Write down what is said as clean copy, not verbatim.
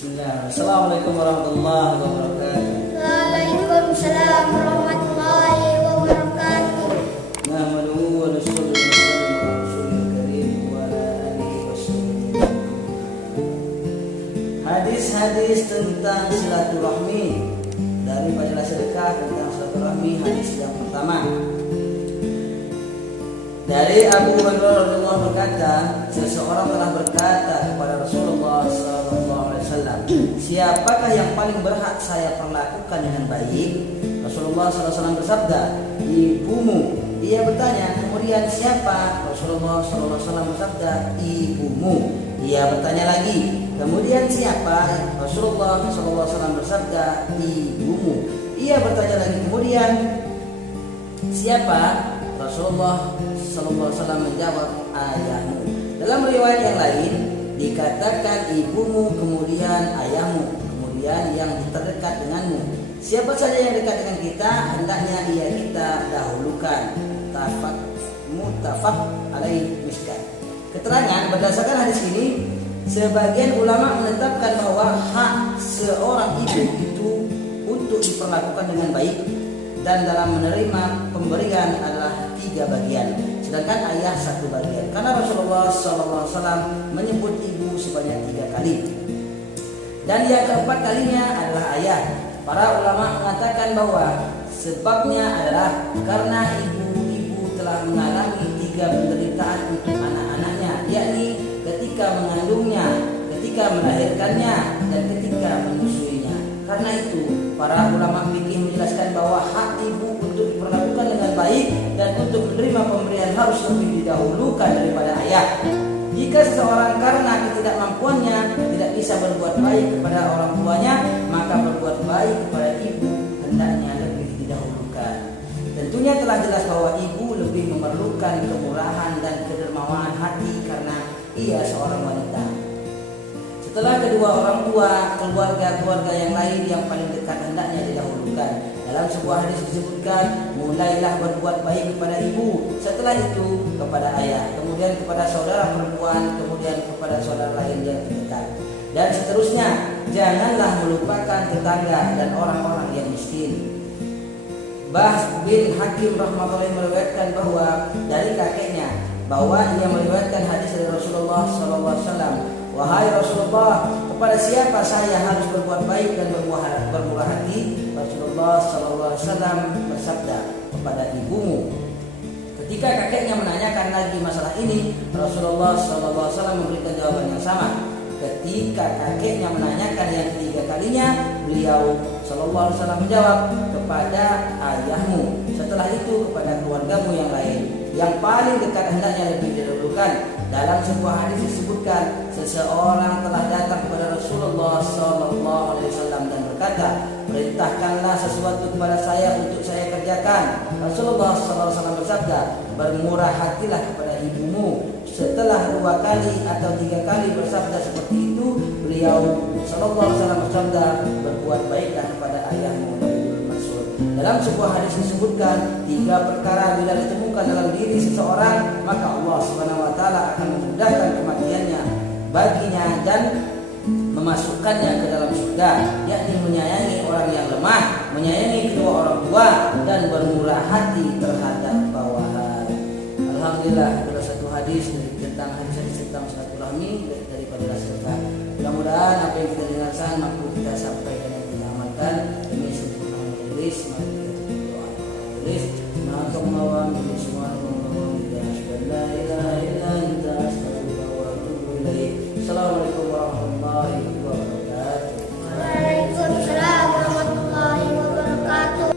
Bismillah. Assalamualaikum warahmatullahi wabarakatuh. Waalaikumsalam warahmatullahi wabarakatuh. Nahmaduhu wa nashkuruhu wa nusallimu ala rasulil karim wa ala alihi wasahbihi. Hadis-hadis tentang silaturahmi dari majalah sedekah tentang silaturahmi. Hadis yang pertama dari Abu Hurairah radhiyallahu anhu berkata, seseorang telah berkata kepada Rasulullah sallallahu alaihi wasallam, siapakah yang paling berhak saya perlakukan dengan baik? Rasulullah sallallahu alaihi wasallam bersabda, ibumu. Ia bertanya, kemudian siapa? Rasulullah sallallahu alaihi wasallam bersabda, ibumu. Ia bertanya lagi, kemudian siapa? Rasulullah sallallahu alaihi wasallam bersabda, ibumu. Ia bertanya lagi, kemudian siapa? Rasulullah sallallahu alaihi wasallam menjawab, ayahmu. Dalam riwayat yang lain dikatakan ibumu, kemudian ayahmu, kemudian yang terdekat denganmu. Siapa saja yang dekat dengan kita hendaknya ia kita dahulukan. Muttafaq alaih miskan. Keterangan berdasarkan hadis ini, sebagian ulama menetapkan bahwa hak seorang ibu itu untuk diperlakukan dengan baik dan dalam menerima pemberian adalah 3 bagian, sedangkan ayah 1 bagian. Karena Rasulullah SAW menyebut ibu sebanyak 3 kali, dan yang keempat kalinya adalah ayah. Para ulama mengatakan bahwa sebabnya adalah karena ibu-ibu telah mengalami 3 penderitaan untuk anak-anaknya, yakni ketika mengandungnya, ketika melahirkannya, dan ketika menyusuinya. Karena itu para ulama fikih menjelaskan bahwa hak ibu untuk diperlakukan dengan baik dan untuk menerima pemberian harus lebih didahulukan daripada ayah. Jika seseorang karena ketidakmampuannya tidak bisa berbuat baik kepada orang tuanya, maka berbuat baik kepada ibu hendaknya lebih didahulukan. Tentunya telah jelas bahwa ibu lebih memerlukan kemurahan dan kedermawanan hati karena ia seorang wanita. Setelah kedua orang tua, keluarga-keluarga yang lain yang paling dekat hendaknya didahulukan. Dalam sebuah hadis disebutkan, mulailah berbuat baik kepada ibu, setelah itu kepada ayah, kemudian kepada saudara perempuan, kemudian kepada saudara lain yang terdekat, dan seterusnya. Janganlah melupakan tetangga dan orang-orang yang miskin. Bahs bin Hakim rahmatullahi meriwayatkan bahwa dari kakeknya bahwa ia meriwayatkan hadis dari Rasulullah SAW. Wahai Rasulullah, kepada siapa saya harus berbuat baik dan bermurah hati? Rasulullah SAW bersabda, kepada ibumu. Ketika kakeknya menanyakan lagi masalah ini, Rasulullah SAW memberikan jawaban yang sama. Ketika kakeknya menanyakan yang ketiga kalinya, beliau SAW menjawab, kepada ayahmu. Setelah itu kepada keluargamu yang lain. Yang paling dekat hendaknya lebih didahulukan. Dalam sebuah hadis disebutkan, seseorang telah datang kepada Rasulullah SAW dan berkata, perintahkanlah sesuatu kepada saya untuk saya kerjakan. Rasulullah SAW bersabda, bermurah hatilah kepada ibumu. Setelah 2 kali atau 3 kali bersabda seperti itu, beliau SAW bersabda, berbuat baiklah kepada ayahmu. Dalam sebuah hadis disebutkan 3 perkara bila ditemukan dalam diri seseorang, maka Allah Subhanahu wa taala akan memudahkan kematiannya baginya dan memasukkannya ke dalam surga, yakni menyayangi orang yang lemah, menyayangi kedua orang tua, dan bermurah hati terhadap bawahan. Alhamdulillah, ada satu hadis tentang tentang silaturahmi daripada sedekah. Mudah-mudahan apa yang kita dengarkan mampu kita sampaikan dan kita amalkan demi sempurna majelis. Mari kita berdoa. Majelis,